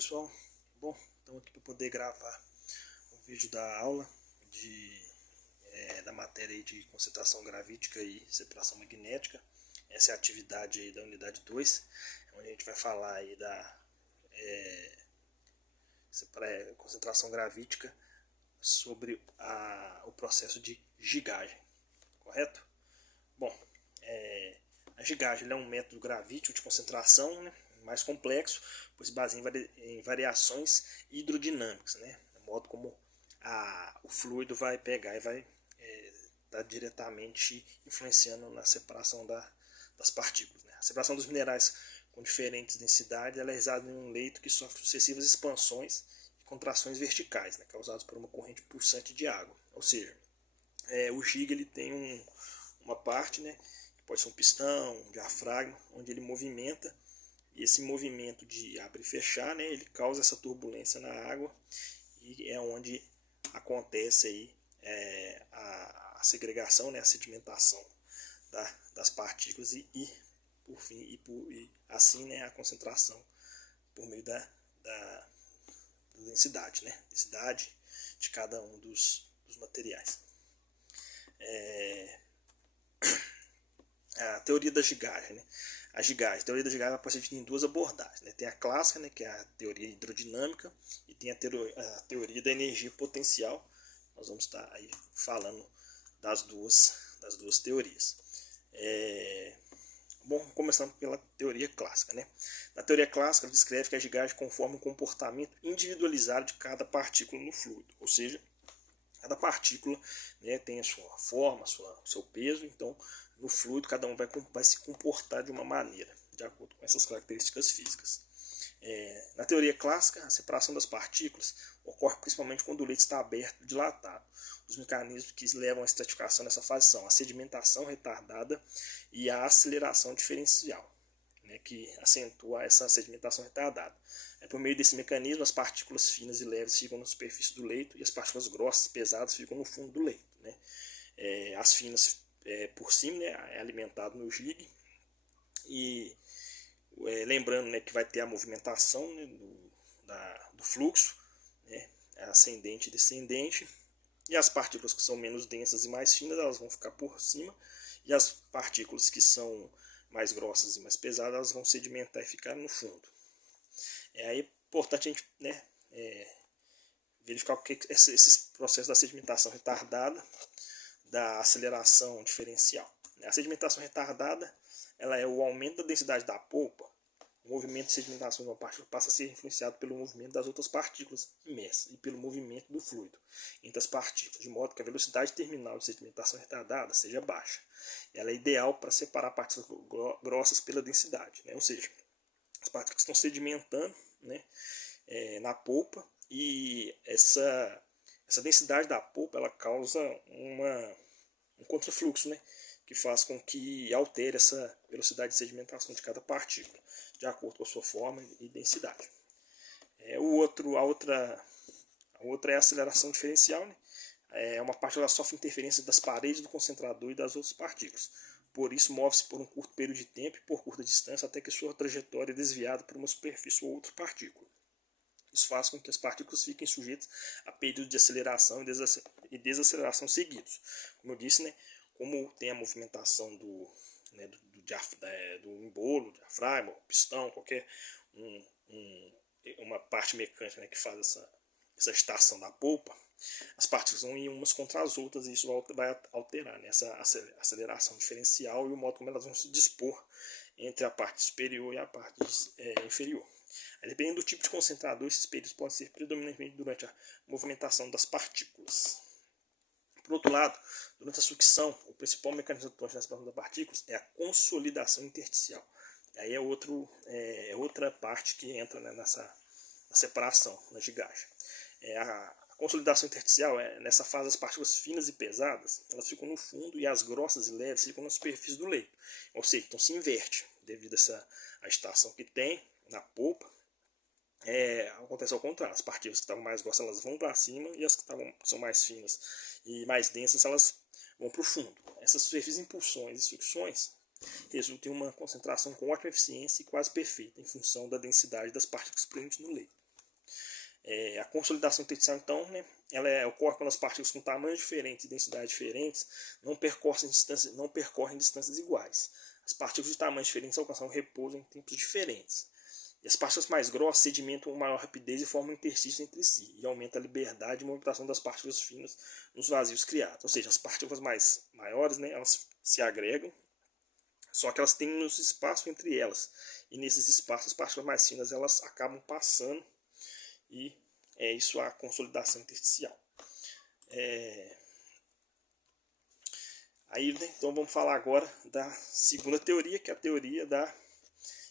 pessoal, bom, estamos aqui para poder gravar um vídeo da aula da matéria aí de concentração gravítica e separação magnética. Essa é a atividade aí da unidade 2, onde a gente vai falar aí da concentração gravítica sobre o processo de gigagem, correto? Bom, a gigagem é um método gravítico de concentração, né, mais complexo, pois se baseia em variações hidrodinâmicas, né, no modo como o fluido vai pegar e vai estar diretamente influenciando na separação das partículas. Né. A separação dos minerais com diferentes densidades ela é realizada em um leito que sofre sucessivas expansões e contrações verticais, né, causadas por uma corrente pulsante de água. Ou seja, o giga ele tem uma parte, né, que pode ser um pistão, um diafragma, onde ele movimenta, e esse movimento de abrir e fechar, né, ele causa essa turbulência na água, e é onde acontece aí, a segregação, né, a sedimentação das partículas por fim, e assim, né, a concentração por meio da densidade, né, densidade de cada um dos materiais. A teoria da gigagem, né? A teoria da gigagem pode ser dividida em duas abordagens, né? Tem a clássica, né, que é a teoria hidrodinâmica, e tem a teoria da energia potencial. Nós vamos estar aí falando das duas teorias. Bom, começando pela teoria clássica, né? Na teoria clássica, ela descreve que a gigagem conforma um comportamento individualizado de cada partícula no fluido, ou seja, cada partícula, né, tem a sua forma, seu peso, então no fluido cada um vai se comportar de uma maneira, de acordo com essas características físicas. Na teoria clássica, a separação das partículas ocorre principalmente quando o leito está aberto, dilatado. Os mecanismos que levam à estratificação nessa fase são a sedimentação retardada e a aceleração diferencial, né, que acentua essa sedimentação retardada. Por meio desse mecanismo, as partículas finas e leves ficam na superfície do leito e as partículas grossas e pesadas ficam no fundo do leito. Né. As finas por cima, né, é alimentado no giga, e lembrando, né, que vai ter a movimentação, né, do fluxo, né, ascendente e descendente, e as partículas que são menos densas e mais finas elas vão ficar por cima, e as partículas que são mais grossas e mais pesadas elas vão sedimentar e ficar no fundo. É importante a gente, né, verificar o que esse processo da sedimentação retardada, da aceleração diferencial. A sedimentação retardada ela é o aumento da densidade da polpa. O movimento de sedimentação de uma partícula passa a ser influenciado pelo movimento das outras partículas imersas e pelo movimento do fluido entre as partículas, de modo que a velocidade terminal de sedimentação retardada seja baixa. Ela é ideal para separar partículas grossas pela densidade, né? Ou seja, as partículas estão sedimentando, né, na polpa, e essa densidade da polpa ela causa um contrafluxo, né, que faz com que altere essa velocidade de sedimentação de cada partícula, de acordo com a sua forma e densidade. A outra é a aceleração diferencial, né? Uma partícula sofre interferência das paredes do concentrador e das outras partículas. Por isso, move-se por um curto período de tempo e por curta distância até que sua trajetória é desviada por uma superfície ou outra partícula. Isso faz com que as partículas fiquem sujeitas a períodos de aceleração e desaceleração seguidos. Como eu disse, né, como tem a movimentação do embolo, diafragma, pistão, qualquer uma parte mecânica, né, que faz essa agitação da polpa, as partículas vão ir umas contra as outras, e isso vai alterar, né, essa aceleração diferencial e o modo como elas vão se dispor entre a parte superior e a parte inferior. Dependendo do tipo de concentrador, esses períodos podem ser predominantemente durante a movimentação das partículas. Por outro lado, durante a sucção, o principal mecanismo atuante na separação das partículas é a consolidação intersticial. Aí é outra parte que entra, né, na separação, na gigagem. A consolidação intersticial nessa fase as partículas finas e pesadas elas ficam no fundo e as grossas e leves ficam na superfície do leito. Ou seja, então se inverte devido a essa agitação que tem na polpa. Acontece ao contrário, as partículas que estavam mais grossas elas vão para cima e as que são mais finas e mais densas elas vão para o fundo. Essas superfícies impulsões e sucções resultam em uma concentração com ótima eficiência e quase perfeita em função da densidade das partículas presentes no leito. A consolidação intersticial, então, né, ocorre quando as partículas com tamanhos diferentes e densidades diferentes não percorrem distâncias iguais. As partículas de tamanhos diferentes alcançam repouso em tempos diferentes. E as partículas mais grossas sedimentam com maior rapidez e formam interstícios entre si, e aumenta a liberdade de movimentação das partículas finas nos vazios criados. Ou seja, as partículas maiores, né, elas se agregam, só que elas têm um espaço entre elas. E nesses espaços, as partículas mais finas elas acabam passando, e é isso a consolidação intersticial. Aí, né, então vamos falar agora da segunda teoria, que é a teoria da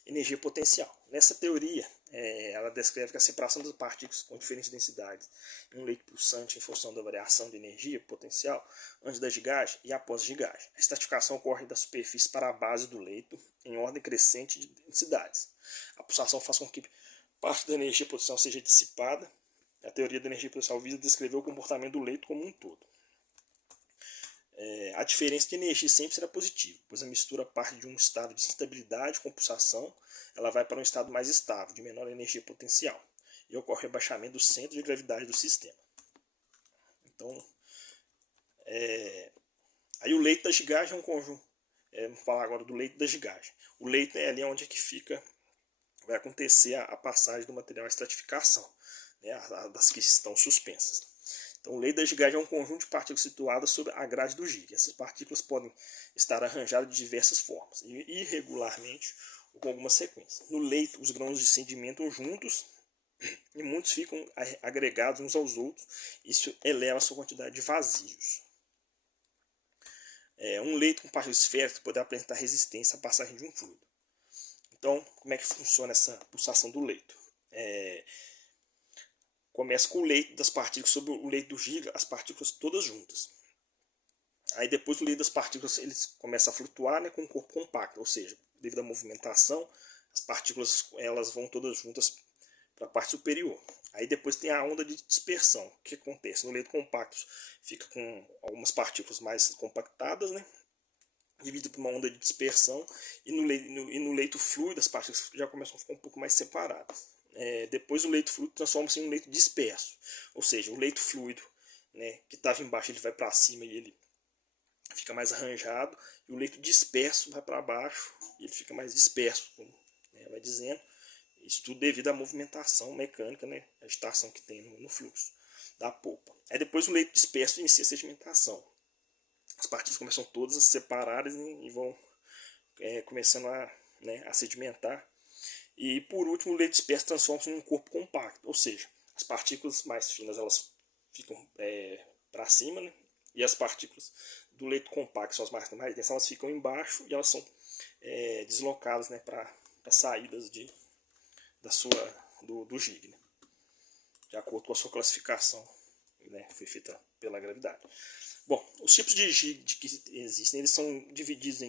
energia potencial. Nessa teoria, ela descreve que a separação das partículas com diferentes densidades em um leito pulsante em função da variação de energia potencial antes da gigagem e após a gigagem. A estratificação ocorre da superfície para a base do leito em ordem crescente de densidades. A pulsação faz com que parte da energia potencial seja dissipada. A teoria da energia potencial visa descrever o comportamento do leito como um todo. A diferença de energia sempre será positiva, pois a mistura parte de um estado de instabilidade com pulsação, ela vai para um estado mais estável, de menor energia potencial, e ocorre o rebaixamento do centro de gravidade do sistema. Então, aí o leito da gigagem é um conjunto. Vamos falar agora do leito da gigagem. O leito é ali onde é que vai acontecer a passagem do material à estratificação, né, das que estão suspensas. Então, o leito da gigagem é um conjunto de partículas situadas sobre a grade do gig. Essas partículas podem estar arranjadas de diversas formas, irregularmente ou com alguma sequência. No leito, os grãos sedimentam juntos e muitos ficam agregados uns aos outros. Isso eleva a sua quantidade de vazios. Um leito com partículas esféricas pode apresentar resistência à passagem de um fluido. Então, como é que funciona essa pulsação do leito? Começa com o leito das partículas sobre o leito do giga, as partículas todas juntas. Aí depois o leito das partículas eles começa a flutuar, né, com um corpo compacto, ou seja, devido à movimentação, as partículas elas vão todas juntas para a parte superior. Aí depois tem a onda de dispersão. O que acontece? No leito compacto fica com algumas partículas mais compactadas, né, dividido por uma onda de dispersão, e no leito fluido as partículas já começam a ficar um pouco mais separadas. Depois o leito fluido transforma-se em um leito disperso, ou seja, o leito fluido, né, que estava embaixo ele vai para cima e ele fica mais arranjado, e o leito disperso vai para baixo e ele fica mais disperso, como, né, vai dizendo. Isso tudo devido à movimentação mecânica, né, a agitação que tem no fluxo da polpa. Aí depois o leito disperso inicia a sedimentação. As partículas começam todas a se separar e vão começando a sedimentar. E por último, o leito disperso transforma-se em um corpo compacto, ou seja, as partículas mais finas elas ficam para cima, né? E as partículas do leito compacto, são as mais densas, elas ficam embaixo e elas são deslocadas, né, para saídas do gig, né? De acordo com a sua classificação, né, foi feita pela gravidade. Bom, os tipos de gig que existem, eles são divididos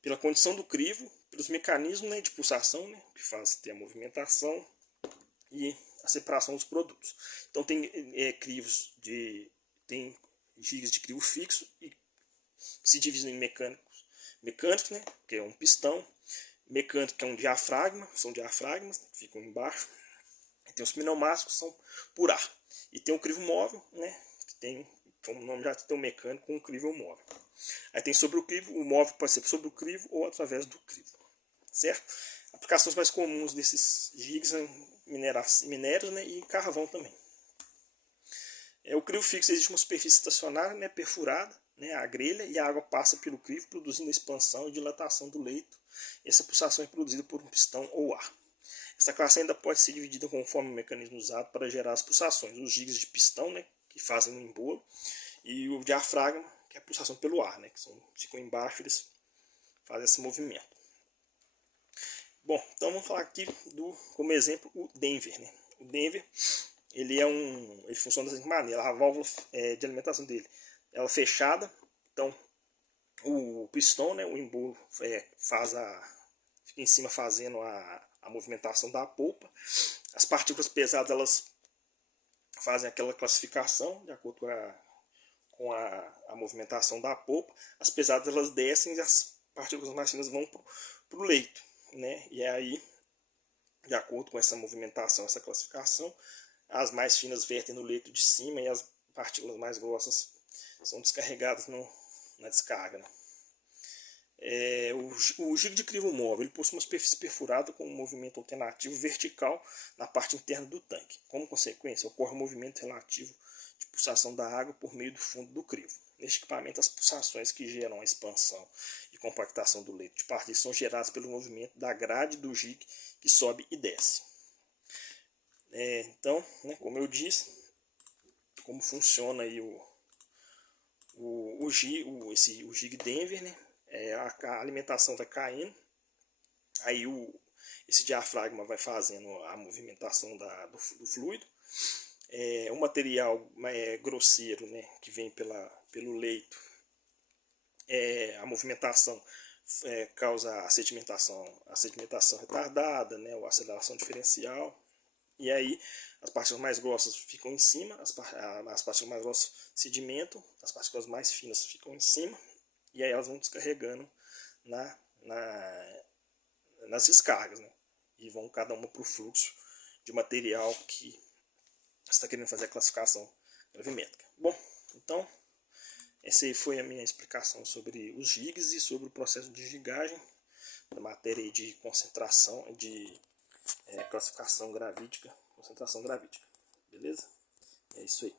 pela condição do crivo, pelos mecanismos, né, de pulsação, né, que faz ter a movimentação e a separação dos produtos. Então tem tem gigas de crivo fixo e que se dividem em mecânicos, né, que é um pistão, mecânico que é um diafragma, são diafragmas que ficam embaixo. E tem os pneumáticos, que são por ar. E tem o crivo móvel, né, que tem, como o nome já tem, um mecânico com um crivo móvel. Aí tem sobre o crivo, o móvel pode ser sobre o crivo ou através do crivo, certo? Aplicações mais comuns desses gigs são minérios, né, e carvão também. O crivo fixo existe uma superfície estacionária, né, perfurada, né, a grelha, e a água passa pelo crivo, produzindo a expansão e dilatação do leito. Essa pulsação é produzida por um pistão ou ar. Essa classe ainda pode ser dividida conforme o mecanismo usado para gerar as pulsações. Os gigs de pistão, né, que fazem o embolo, e o diafragma, que é a pulsação pelo ar, né, que ficam embaixo, eles fazem esse movimento. Bom, então vamos falar aqui como exemplo o Denver, né? O Denver ele funciona da seguinte maneira: a válvula de alimentação dele ela é fechada, então o pistão, né, o embolo fica em cima fazendo a movimentação da polpa. As partículas pesadas elas fazem aquela classificação de acordo com a movimentação da polpa. As pesadas elas descem e as partículas mais finas vão para o leito, né? E aí, de acordo com essa movimentação, essa classificação, as mais finas vertem no leito de cima e as partículas mais grossas são descarregadas na descarga, né? O giga de crivo móvel ele possui uma superfície perfurada com um movimento alternativo vertical na parte interna do tanque. Como consequência, ocorre um movimento relativo de pulsação da água por meio do fundo do crivo. Neste equipamento, as pulsações que geram a expansão e compactação do leito de partículas são geradas pelo movimento da grade do giga que sobe e desce. Então, né, como eu disse, como funciona aí o Gig Denver, né? A alimentação vai caindo, aí esse diafragma vai fazendo a movimentação do fluido. O material grosseiro, né, que vem pelo leito, a movimentação causa a sedimentação retardada, né, ou aceleração diferencial. E aí as partículas mais grossas ficam em cima, as partículas mais grossas sedimentam, as partículas mais finas ficam em cima, e aí elas vão descarregando nas descargas, né? E vão cada uma para o fluxo de material que você está querendo fazer a classificação gravimétrica. Bom, então essa aí foi a minha explicação sobre os gigs e sobre o processo de gigagem da matéria de concentração, de classificação gravídica, concentração gravídica. Beleza? É isso aí.